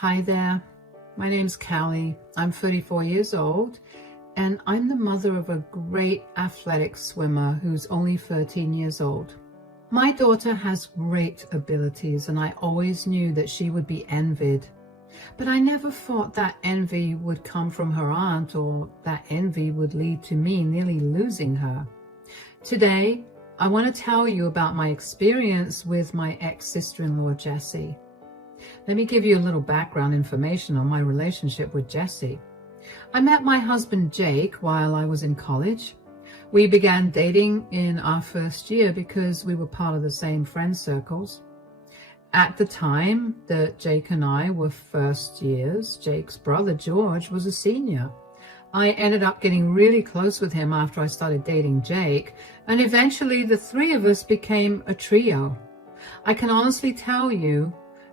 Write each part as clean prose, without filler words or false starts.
Hi there, my name's Callie. I'm 34 years old and I'm the mother of a great athletic swimmer who's only 13 years old. My daughter has great abilities and I always knew that she would be envied. But I never thought that envy would come from her aunt or that envy would lead to me nearly losing her. Today, I want to tell you about my experience with my ex-sister-in-law, Jessie. Let me give you a little background information on my relationship with Jessie. I met my husband Jake while I was in college. We began dating in our first year because we were part of the same friend circles. At the time that Jake and I were first years, Jake's brother George was a senior. I ended up getting really close with him after I started dating Jake, and eventually the three of us became a trio. I can honestly tell you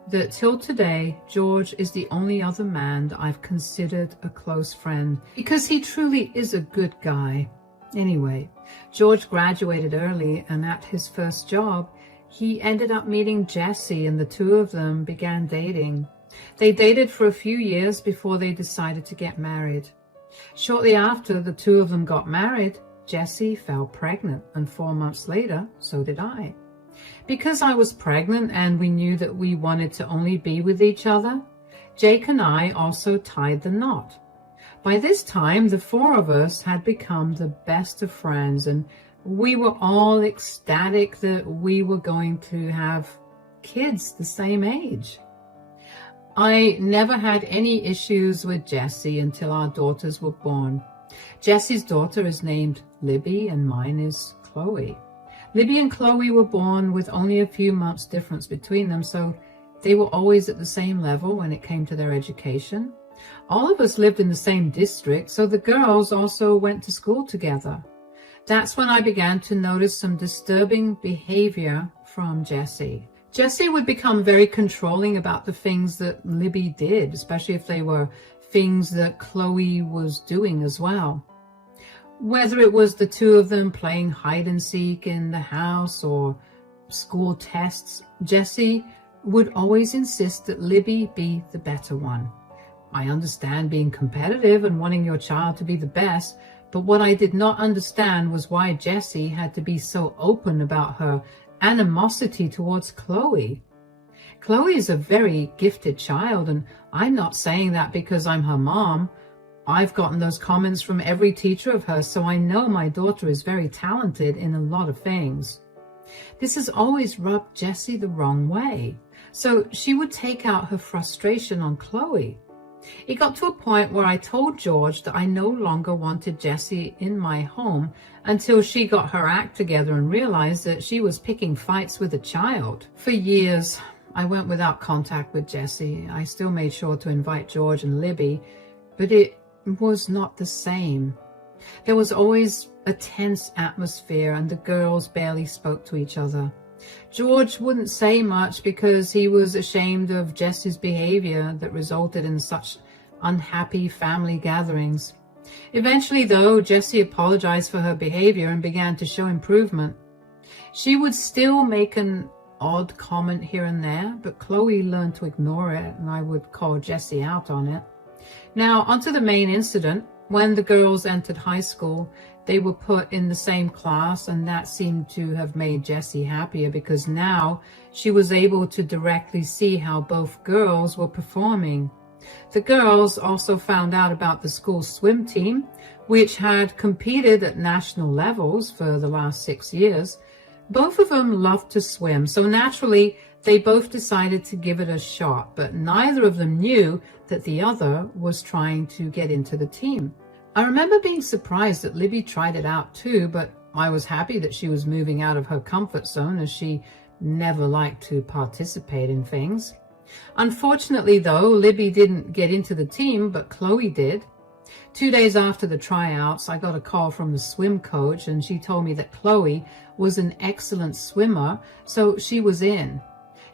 that till today, George is the only other man that I've considered a close friend because he truly is a good guy. Anyway, George graduated early, and at his first job, he ended up meeting Jessie, and the two of them began dating. They dated for a few years before they decided to get married. Shortly after the two of them got married, Jessie fell pregnant, and 4 months later, so did I. Because I was pregnant and we knew that we wanted to only be with each other, Jake and I also tied the knot. By this time, the four of us had become the best of friends, and we were all ecstatic that we were going to have kids the same age. I never had any issues with Jessie until our daughters were born. Jessie's daughter is named Libby and mine is Chloe. Libby and Chloe were born with only a few months difference between them, so they were always at the same level when it came to their education. All of us lived in the same district, so the girls also went to school together. That's when I began to notice some disturbing behavior from Jessie. Jessie would become very controlling about the things that Libby did, especially if they were things that Chloe was doing as well. Whether it was the two of them playing hide and seek in the house or school tests, Jessie would always insist that Libby be the better one. I understand being competitive and wanting your child to be the best, but what I did not understand was why Jessie had to be so open about her animosity towards Chloe. Chloe is a very gifted child, and I'm not saying that because I'm her mom. I've gotten those comments from every teacher of hers, so I know my daughter is very talented in a lot of things. This has always rubbed Jessie the wrong way, so she would take out her frustration on Chloe. It got to a point where I told George that I no longer wanted Jessie in my home until she got her act together and realized that she was picking fights with a child. For years, I went without contact with Jessie. I still made sure to invite George and Libby, but it was not the same. There was always a tense atmosphere and the girls barely spoke to each other. George wouldn't say much because he was ashamed of Jessie's behavior that resulted in such unhappy family gatherings. Eventually, though, Jessie apologized for her behavior and began to show improvement. She would still make an odd comment here and there, but Chloe learned to ignore it, and I would call Jessie out on it. Now, onto the main incident. When the girls entered high school, they were put in the same class, and that seemed to have made Jessie happier because now she was able to directly see how both girls were performing. The girls also found out about the school swim team, which had competed at national levels for the last 6 years. Both of them loved to swim, so naturally they both decided to give it a shot, but neither of them knew that the other was trying to get into the team. I remember being surprised that Libby tried it out too, but I was happy that she was moving out of her comfort zone as she never liked to participate in things. Unfortunately though, Libby didn't get into the team, but Chloe did. 2 days after the tryouts, I got a call from the swim coach and she told me that Chloe was an excellent swimmer, so she was in.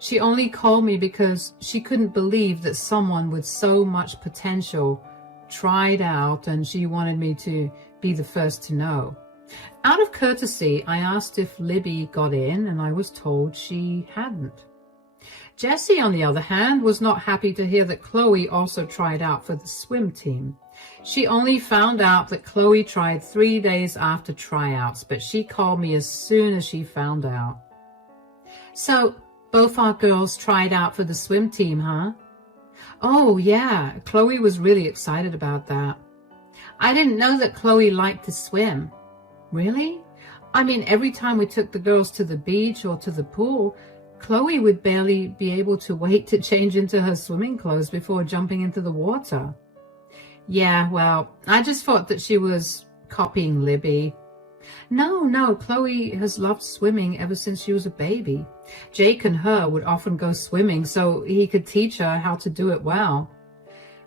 She only called me because she couldn't believe that someone with so much potential tried out and she wanted me to be the first to know. Out of courtesy, I asked if Libby got in and I was told she hadn't. Jessie, on the other hand, was not happy to hear that Chloe also tried out for the swim team. She only found out that Chloe tried 3 days after tryouts, but she called me as soon as she found out. So, both our girls tried out for the swim team, huh? Oh, yeah, Chloe was really excited about that. I didn't know that Chloe liked to swim. Really? I mean, every time we took the girls to the beach or to the pool, Chloe would barely be able to wait to change into her swimming clothes before jumping into the water. Yeah, well, I just thought that she was copying Libby. No, Chloe has loved swimming ever since she was a baby. Jake and her would often go swimming so he could teach her how to do it well.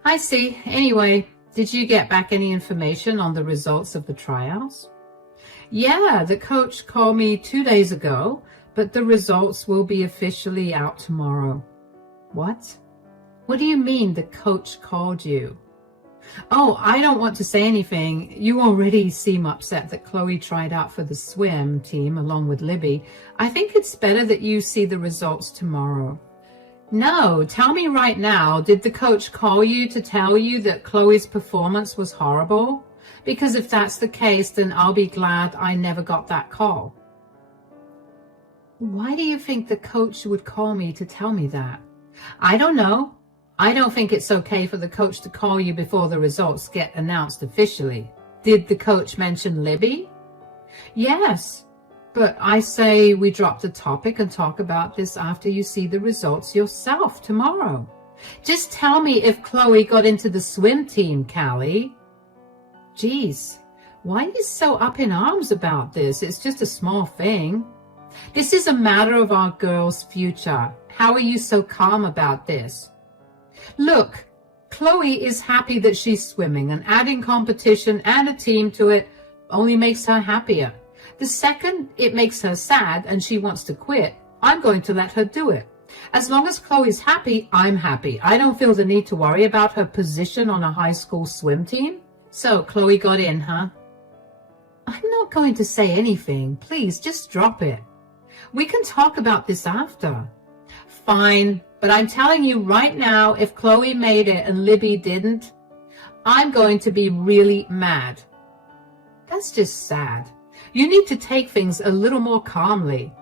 I see. Anyway, did you get back any information on the results of the tryouts? Yeah, the coach called me 2 days ago, but the results will be officially out tomorrow. What? What do you mean the coach called you? Oh, I don't want to say anything. You already seem upset that Chloe tried out for the swim team along with Libby. I think it's better that you see the results tomorrow. No, tell me right now, did the coach call you to tell you that Chloe's performance was horrible? Because if that's the case, then I'll be glad I never got that call. Why do you think the coach would call me to tell me that? I don't know. I don't think it's okay for the coach to call you before the results get announced officially. Did the coach mention Libby? Yes, but I say we drop the topic and talk about this after you see the results yourself tomorrow. Just tell me if Chloe got into the swim team, Callie. Geez, why are you so up in arms about this? It's just a small thing. This is a matter of our girls' future. How are you so calm about this? Look, Chloe is happy that she's swimming, and adding competition and a team to it only makes her happier. The second it makes her sad and she wants to quit, I'm going to let her do it. As long as Chloe's happy, I'm happy. I don't feel the need to worry about her position on a high school swim team. So Chloe got in, huh? I'm not going to say anything. Please, just drop it. We can talk about this after. Fine, but I'm telling you right now, if Chloe made it and Libby didn't, I'm going to be really mad. That's just sad. You need to take things a little more calmly.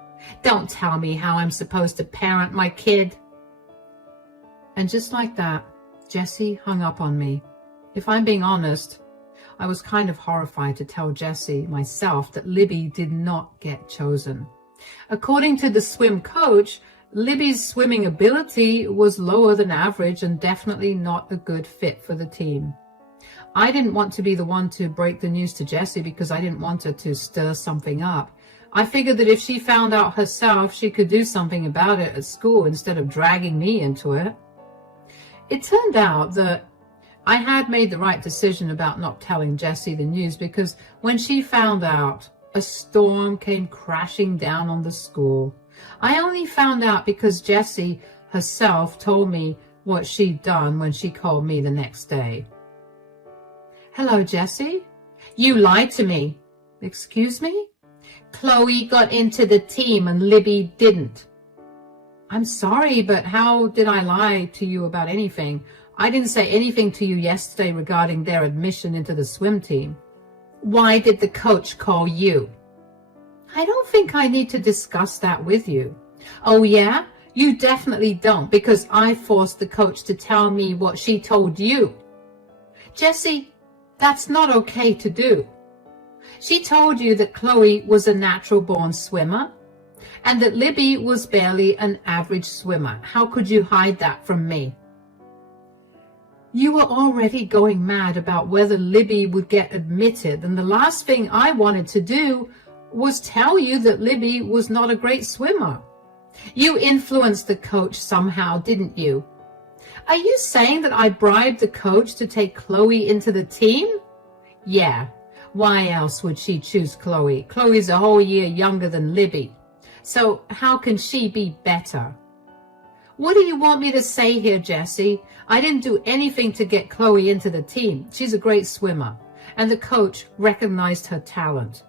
Don't tell me how I'm supposed to parent my kid. And just like that, Jessie hung up on me. If I'm being honest, I was kind of horrified to tell Jessie myself that Libby did not get chosen. According to the swim coach, Libby's swimming ability was lower than average and definitely not a good fit for the team. I didn't want to be the one to break the news to Jessie because I didn't want her to stir something up. I figured that if she found out herself, she could do something about it at school instead of dragging me into it. It turned out that I had made the right decision about not telling Jessie the news because when she found out, a storm came crashing down on the school. I only found out because Jessie herself told me what she'd done when she called me the next day. Hello, Jessie. You lied to me. Excuse me? Chloe got into the team and Libby didn't. I'm sorry, but how did I lie to you about anything? I didn't say anything to you yesterday regarding their admission into the swim team. Why did the coach call you? I don't think I need to discuss that with you. Oh, yeah? You definitely don't, because I forced the coach to tell me what she told you. Jessie, that's not okay to do. She told you that Chloe was a natural-born swimmer and that Libby was barely an average swimmer. How could you hide that from me? You were already going mad about whether Libby would get admitted, and the last thing I wanted to do was tell you that Libby was not a great swimmer. You influenced the coach somehow, didn't you? Are you saying that I bribed the coach to take Chloe into the team? Yeah. Why else would she choose Chloe? Chloe's a whole year younger than Libby. So how can she be better? What do you want me to say here, Jessie? I didn't do anything to get Chloe into the team. She's a great swimmer, and the coach recognized her talent.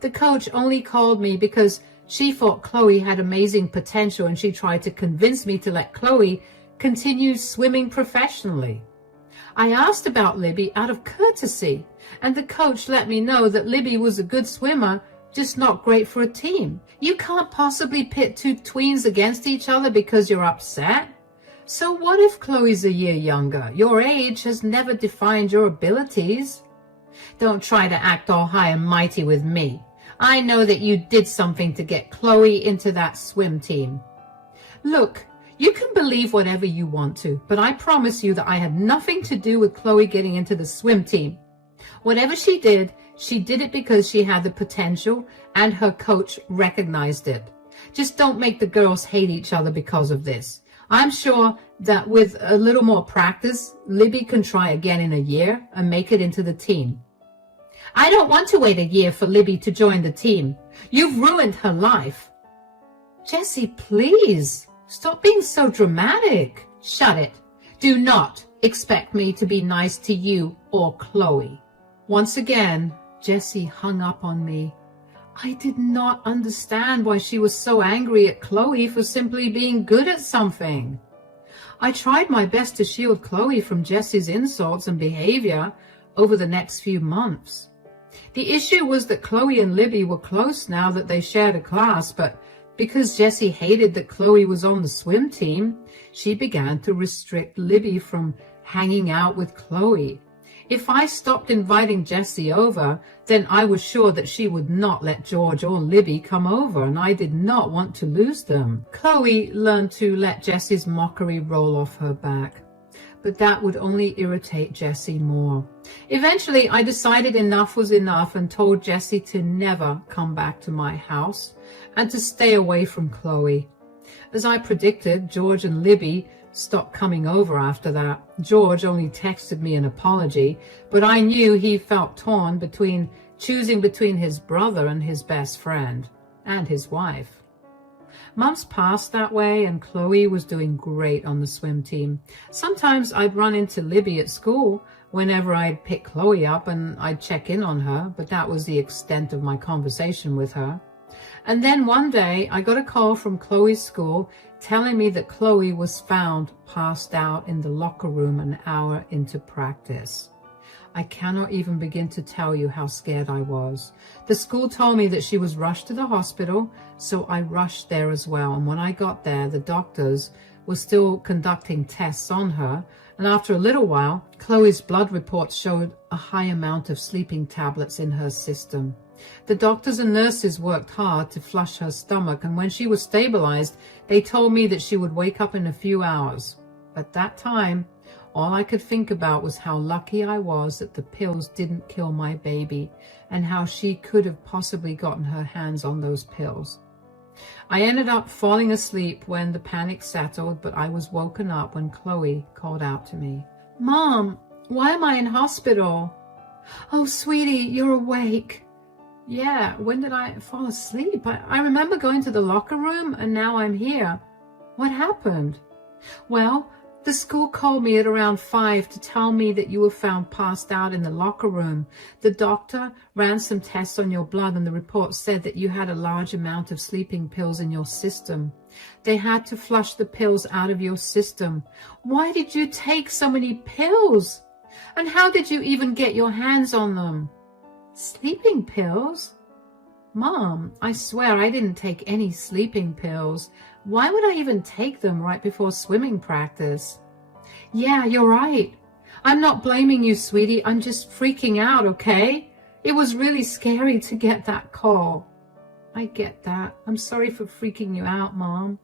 The coach only called me because She thought Chloe had amazing potential and she tried to convince me to let Chloe continue swimming professionally. I asked about Libby out of courtesy, and the coach let me know that Libby was a good swimmer, just not great for a team. You can't possibly pit two tweens against each other because you're upset. So what if Chloe's a year younger? Your age has never defined your abilities. Don't try to act all high and mighty with me. I know that you did something to get Chloe into that swim team. Look, you can believe whatever you want to, but I promise you that I had nothing to do with Chloe getting into the swim team. Whatever she did it because she had the potential and her coach recognized it. Just don't make the girls hate each other because of this. I'm sure that with a little more practice, Libby can try again in a year and make it into the team. I don't want to wait a year for Libby to join the team. You've ruined her life. Jessie, please, stop being so dramatic. Shut it. Do not expect me to be nice to you or Chloe. Once again, Jessie hung up on me. I did not understand why she was so angry at Chloe for simply being good at something. I tried my best to shield Chloe from Jessie's insults and behavior over the next few months. The issue was that Chloe and Libby were close now that they shared a class, but because Jessie hated that Chloe was on the swim team, she began to restrict Libby from hanging out with Chloe. If I stopped inviting Jessie over, then I was sure that she would not let George or Libby come over, and I did not want to lose them. Chloe learned to let Jessie's mockery roll off her back, but that would only irritate Jessie more. Eventually, I decided enough was enough and told Jessie to never come back to my house and to stay away from Chloe. As I predicted, George and Libby stopped coming over after that. George only texted me an apology, but I knew he felt torn between choosing between his brother and his best friend and his wife. Months passed that way, and Chloe was doing great on the swim team. Sometimes I'd run into Libby at school whenever I'd pick Chloe up, and I'd check in on her, but that was the extent of my conversation with her. And then one day I got a call from Chloe's school telling me that Chloe was found passed out in the locker room an hour into practice. I cannot even begin to tell you how scared I was. The school told me that she was rushed to the hospital, so I rushed there as well. And when I got there, the doctors were still conducting tests on her. And after a little while, Chloe's blood reports showed a high amount of sleeping tablets in her system. The doctors and nurses worked hard to flush her stomach, and when she was stabilized, they told me that she would wake up in a few hours. At that time, all I could think about was how lucky I was that the pills didn't kill my baby, and how she could have possibly gotten her hands on those pills. I ended up falling asleep when the panic settled, but I was woken up when Chloe called out to me. "Mom, why am I in hospital?" "Oh, sweetie, you're awake." "Yeah, when did I fall asleep? I remember going to the locker room and now I'm here. What happened?" "Well, the school called me at around 5 to tell me that you were found passed out in the locker room. The doctor ran some tests on your blood and the report said that you had a large amount of sleeping pills in your system. They had to flush the pills out of your system." "Why did you take so many pills? And how did you even get your hands on them?" "Sleeping pills? Mom, I swear I didn't take any sleeping pills. Why would I even take them right before swimming practice?" "Yeah, you're right. I'm not blaming you, sweetie. I'm just freaking out, okay? It was really scary to get that call." "I get that. I'm sorry for freaking you out, Mom."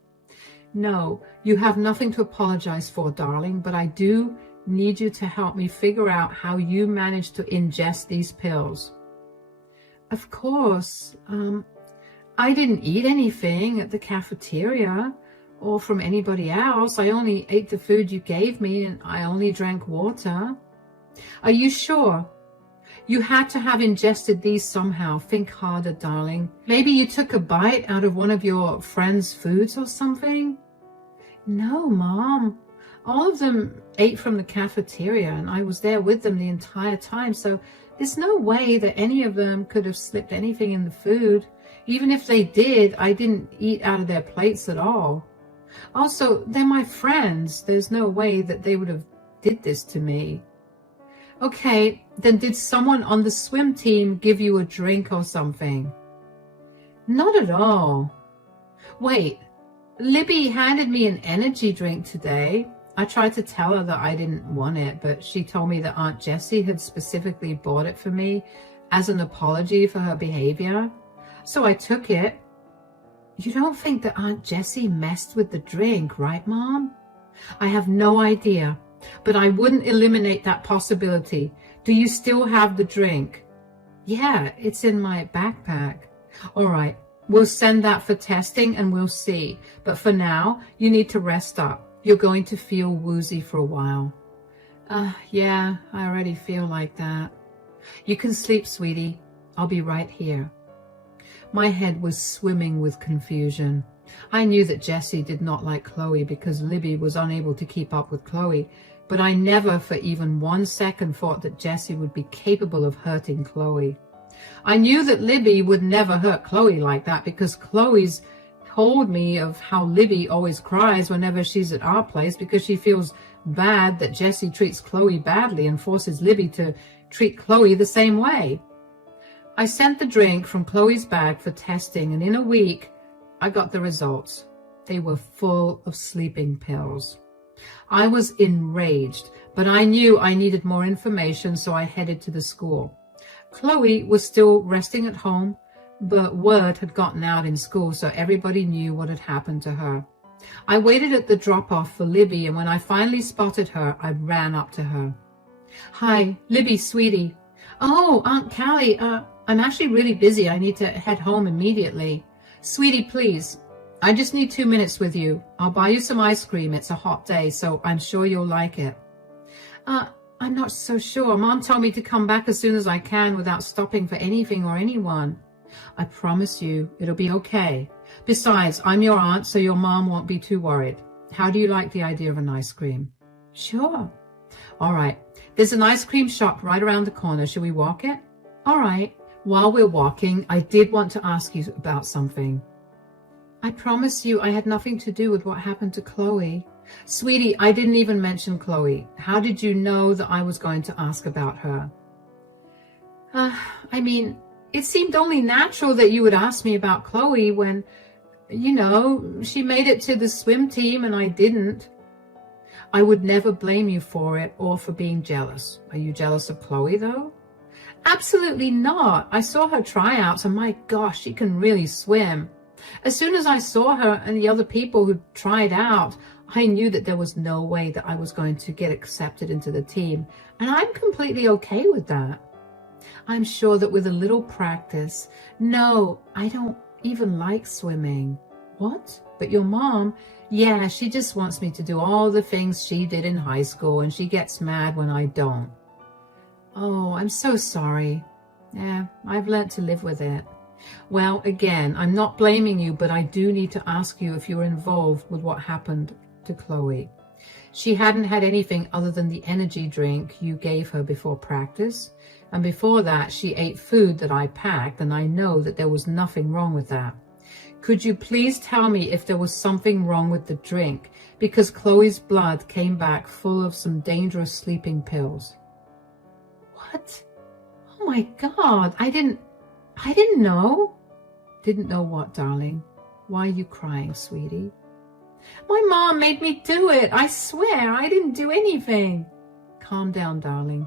"No, you have nothing to apologize for, darling, but I do need you to help me figure out how you managed to ingest these pills." "Of course. I didn't eat anything at the cafeteria or from anybody else. I only ate the food you gave me and I only drank water." "Are you sure? You had to have ingested these somehow. Think harder, darling. Maybe you took a bite out of one of your friend's foods or something?" "No, Mom. All of them ate from the cafeteria and I was there with them the entire time, so there's no way that any of them could have slipped anything in the food. Even if they did, I didn't eat out of their plates at all. Also, they're my friends. There's no way that they would have did this to me. Okay, then did someone on the swim team give you a drink or something? Not at all. Wait, Libby handed me an energy drink today. I tried to tell her that I didn't want it, but she told me that Aunt Jessie had specifically bought it for me as an apology for her behavior. So I took it. You don't think that Aunt Jessie messed with the drink, right, Mom? I have no idea, but I wouldn't eliminate that possibility. Do you still have the drink? Yeah, it's in my backpack. All right, we'll send that for testing and we'll see. But for now, you need to rest up. You're going to feel woozy for a while. Yeah, I already feel like that. You can sleep, sweetie. I'll be right here. My head was swimming with confusion. I knew that Jessie did not like Chloe because Libby was unable to keep up with Chloe, but I never for even 1 second thought that Jessie would be capable of hurting Chloe. I knew that Libby would never hurt Chloe like that because Chloe's told me of how Libby always cries whenever she's at our place because she feels bad that Jessie treats Chloe badly and forces Libby to treat Chloe the same way. I sent the drink from Chloe's bag for testing, and in a week, I got the results. They were full of sleeping pills. I was enraged, but I knew I needed more information, so I headed to the school. Chloe was still resting at home, but word had gotten out in school, so everybody knew what had happened to her. I waited at the drop-off for Libby, and when I finally spotted her, I ran up to her. Hi, Libby, sweetie. Oh, Aunt Callie, I'm actually really busy. I need to head home immediately. Sweetie, please. I just need 2 minutes with you. I'll buy you some ice cream. It's a hot day, so I'm sure you'll like it. I'm not so sure. Mom told me to come back as soon as I can without stopping for anything or anyone. I promise you, it'll be okay. Besides, I'm your aunt, so your mom won't be too worried. How do you like the idea of an ice cream? Sure. All right. There's an ice cream shop right around the corner. Should we walk it? All right. While we're walking, I did want to ask you about something. I promise you I had nothing to do with what happened to Chloe. Sweetie, I didn't even mention Chloe. How did you know that I was going to ask about her? I mean, it seemed only natural that you would ask me about Chloe when, you know, she made it to the swim team and I didn't. I would never blame you for it or for being jealous. Are you jealous of Chloe, though? Absolutely not. I saw her tryouts and my gosh, she can really swim. As soon as I saw her and the other people who tried out, I knew that there was no way that I was going to get accepted into the team, and I'm completely okay with that. I'm sure that with a little practice. No, I don't even like swimming. What? But your mom? Yeah, she just wants me to do all the things she did in high school, and she gets mad when I don't. Oh, I'm so sorry. Yeah, I've learnt to live with it. Well, again, I'm not blaming you, but I do need to ask you if you're involved with what happened to Chloe. She hadn't had anything other than the energy drink you gave her before practice, and before that she ate food that I packed, and I know that there was nothing wrong with that. Could you please tell me if there was something wrong with the drink, because Chloe's blood came back full of some dangerous sleeping pills. What? Oh my God, I didn't know. Didn't know what, darling? Why are you crying, sweetie? My mom made me do it. I swear I didn't do anything. Calm down, darling.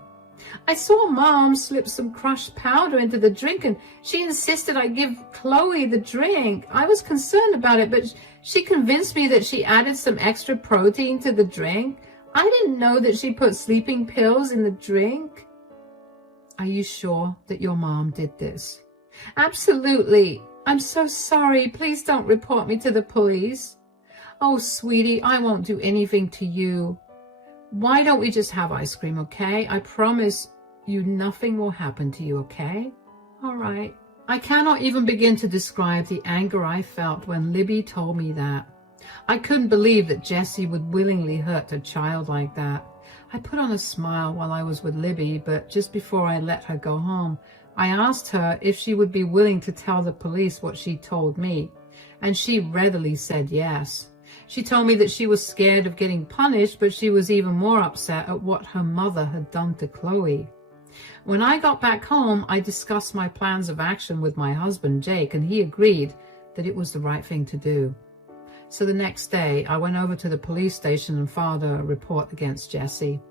I saw Mom slip some crushed powder into the drink and she insisted I give Chloe the drink. I was concerned about it, but she convinced me that she added some extra protein to the drink. I didn't know that she put sleeping pills in the drink. Are you sure that your mom did this? Absolutely. I'm so sorry. Please don't report me to the police. Oh, sweetie, I won't do anything to you. Why don't we just have ice cream, okay? I promise you nothing will happen to you, okay? All right. I cannot even begin to describe the anger I felt when Libby told me that. I couldn't believe that Jessie would willingly hurt a child like that. I put on a smile while I was with Libby, but just before I let her go home, I asked her if she would be willing to tell the police what she told me, and she readily said yes. She told me that she was scared of getting punished, but she was even more upset at what her mother had done to Chloe. When I got back home, I discussed my plans of action with my husband, Jake, and he agreed that it was the right thing to do. So the next day, I went over to the police station and filed a report against Jessie.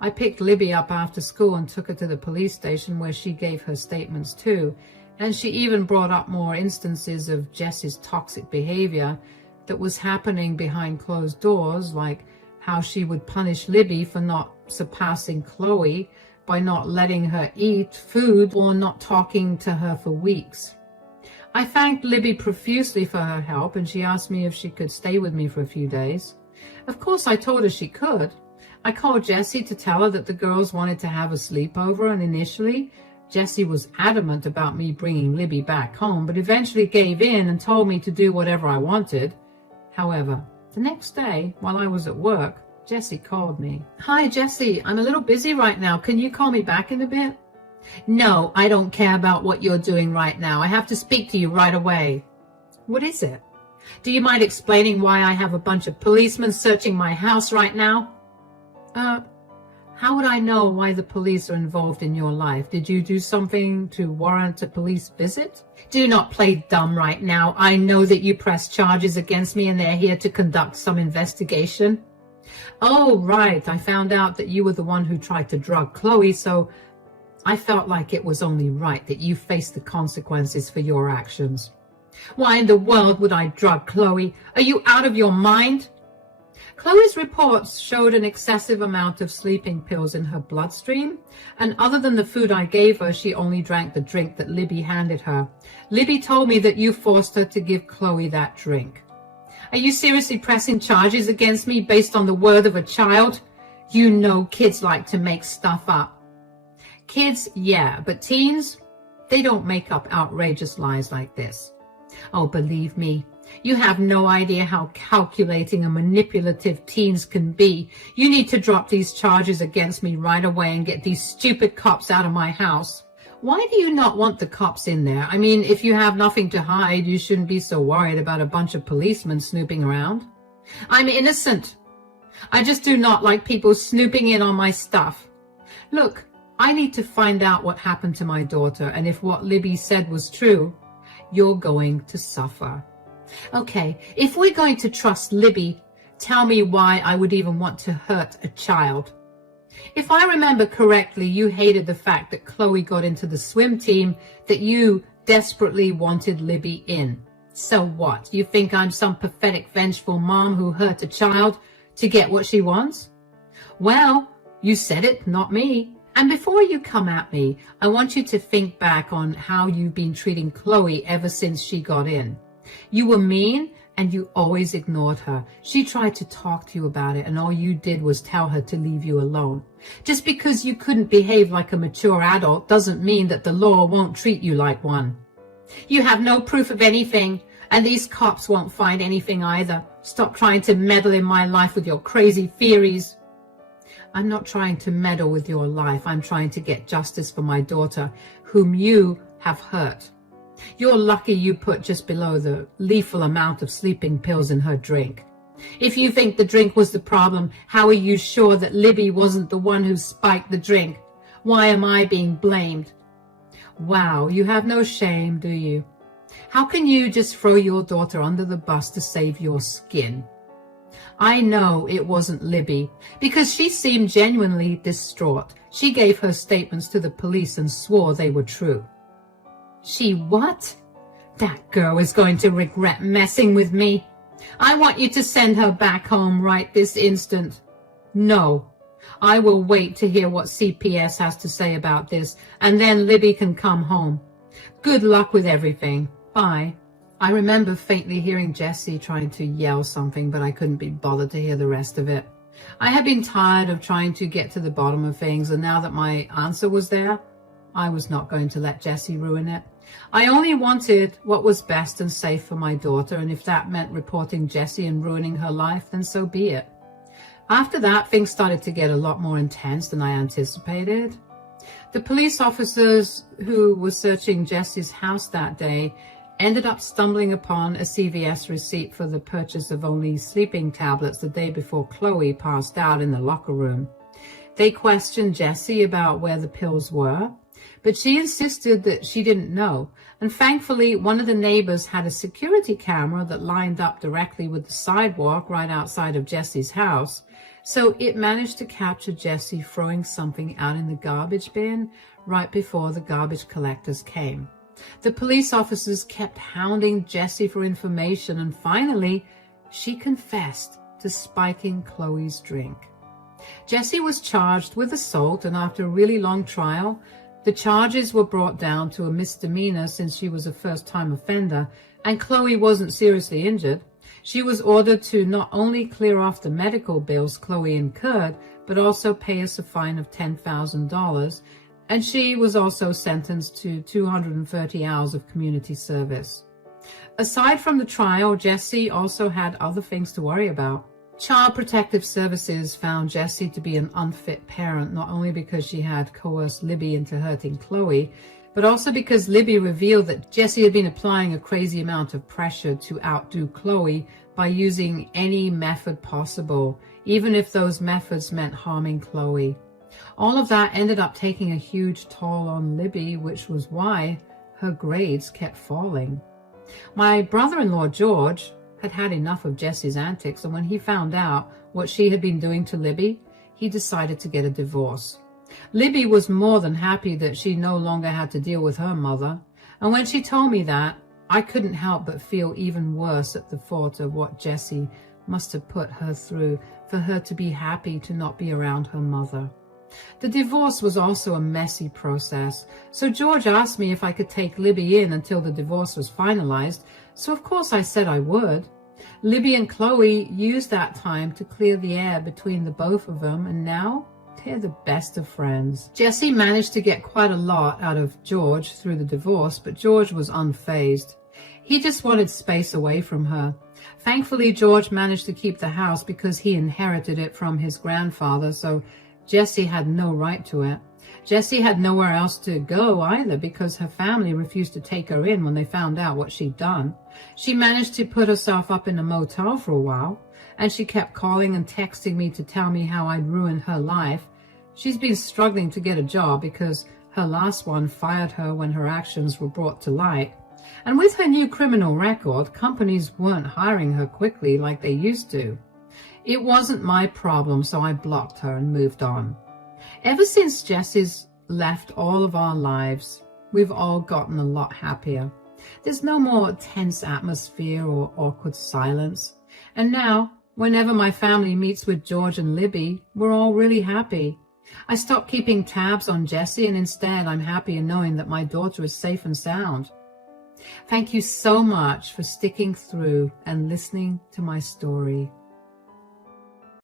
I picked Libby up after school and took her to the police station where she gave her statements too, and she even brought up more instances of Jessie's toxic behavior that was happening behind closed doors, like how she would punish Libby for not surpassing Chloe by not letting her eat food or not talking to her for weeks. I thanked Libby profusely for her help, and she asked me if she could stay with me for a few days. Of course, I told her she could. I called Jessie to tell her that the girls wanted to have a sleepover, and initially, Jessie was adamant about me bringing Libby back home, but eventually gave in and told me to do whatever I wanted. However, the next day, while I was at work, Jessie called me. "Hi, Jessie, I'm a little busy right now. Can you call me back in a bit?" "No, I don't care about what you're doing right now. I have to speak to you right away." "What is it?" "Do you mind explaining why I have a bunch of policemen searching my house right now?" How would I know why the police are involved in your life? Did you do something to warrant a police visit?" "Do not play dumb right now. I know that you pressed charges against me and they're here to conduct some investigation." "Oh, right. I found out that you were the one who tried to drug Chloe, so I felt like it was only right that you face the consequences for your actions." "Why in the world would I drug Chloe? Are you out of your mind?" Chloe's reports showed an excessive amount of sleeping pills in her bloodstream, and other than the food I gave her, she only drank the drink that Libby handed her. Libby told me that you forced her to give Chloe that drink. "Are you seriously pressing charges against me based on the word of a child? You know kids like to make stuff up." "Kids, yeah, but teens, they don't make up outrageous lies like this." "Oh, believe me, you have no idea how calculating and manipulative teens can be. You need to drop these charges against me right away and get these stupid cops out of my house." "Why do you not want the cops in there? I mean, if you have nothing to hide, you shouldn't be so worried about a bunch of policemen snooping around." "I'm innocent. I just do not like people snooping in on my stuff. Look, I need to find out what happened to my daughter, and if what Libby said was true, you're going to suffer." "Okay, if we're going to trust Libby, tell me why I would even want to hurt a child." "If I remember correctly, you hated the fact that Chloe got into the swim team, that you desperately wanted Libby in. So what? You think I'm some pathetic, vengeful mom who hurt a child to get what she wants?" "Well, you said it, not me. And before you come at me, I want you to think back on how you've been treating Chloe ever since she got in. You were mean and you always ignored her. She tried to talk to you about it and all you did was tell her to leave you alone. Just because you couldn't behave like a mature adult doesn't mean that the law won't treat you like one. You have no proof of anything, and these cops won't find anything either. Stop trying to meddle in my life with your crazy theories." "I'm not trying to meddle with your life. I'm trying to get justice for my daughter, whom you have hurt. You're lucky you put just below the lethal amount of sleeping pills in her drink. If you think the drink was the problem, how are you sure that Libby wasn't the one who spiked the drink? Why am I being blamed?" "Wow, you have no shame, do you? How can you just throw your daughter under the bus to save your skin?" "I know it wasn't Libby, because she seemed genuinely distraught. She gave her statements to the police and swore they were true." "She what? That girl is going to regret messing with me. I want you to send her back home right this instant." "No, I will wait to hear what CPS has to say about this, and then Libby can come home. Good luck with everything. Bye." I remember faintly hearing Jessie trying to yell something, but I couldn't be bothered to hear the rest of it. I had been tired of trying to get to the bottom of things, and now that my answer was there, I was not going to let Jessie ruin it. I only wanted what was best and safe for my daughter, and if that meant reporting Jessie and ruining her life, then so be it. After that, things started to get a lot more intense than I anticipated. The police officers who were searching Jesse's house that day ended up stumbling upon a CVS receipt for the purchase of only sleeping tablets the day before Chloe passed out in the locker room. They questioned Jessie about where the pills were, but she insisted that she didn't know. And thankfully, one of the neighbors had a security camera that lined up directly with the sidewalk right outside of Jessie's house. So it managed to capture Jessie throwing something out in the garbage bin right before the garbage collectors came. The police officers kept hounding Jessie for information, and finally, she confessed to spiking Chloe's drink. Jessie was charged with assault, and after a really long trial, the charges were brought down to a misdemeanor since she was a first-time offender, and Chloe wasn't seriously injured. She was ordered to not only clear off the medical bills Chloe incurred, but also pay us a fine of $10,000, and she was also sentenced to 230 hours of community service. Aside from the trial, Jessie also had other things to worry about. Child Protective Services found Jessie to be an unfit parent, not only because she had coerced Libby into hurting Chloe, but also because Libby revealed that Jessie had been applying a crazy amount of pressure to outdo Chloe by using any method possible, even if those methods meant harming Chloe. All of that ended up taking a huge toll on Libby, which was why her grades kept falling. My brother-in-law, George, had had enough of Jessie's antics, and when he found out what she had been doing to Libby, he decided to get a divorce. Libby was more than happy that she no longer had to deal with her mother, and when she told me that, I couldn't help but feel even worse at the thought of what Jessie must have put her through for her to be happy to not be around her mother. The divorce was also a messy process, so George asked me if I could take Libby in until the divorce was finalized, so of course I said I would. Libby and Chloe used that time to clear the air between the both of them, and now they're the best of friends. Jessie managed to get quite a lot out of George through the divorce, but George was unfazed. He just wanted space away from her. Thankfully, George managed to keep the house because he inherited it from his grandfather, so Jessie had no right to it. Jessie had nowhere else to go either because her family refused to take her in when they found out what she'd done. She managed to put herself up in a motel for a while, and she kept calling and texting me to tell me how I'd ruined her life. She's been struggling to get a job because her last one fired her when her actions were brought to light. And with her new criminal record, companies weren't hiring her quickly like they used to. It wasn't my problem, so I blocked her and moved on. Ever since Jessie's left all of our lives, we've all gotten a lot happier. There's no more tense atmosphere or awkward silence. And now, whenever my family meets with George and Libby, we're all really happy. I stopped keeping tabs on Jessie, and instead I'm happy in knowing that my daughter is safe and sound. Thank you so much for sticking through and listening to my story.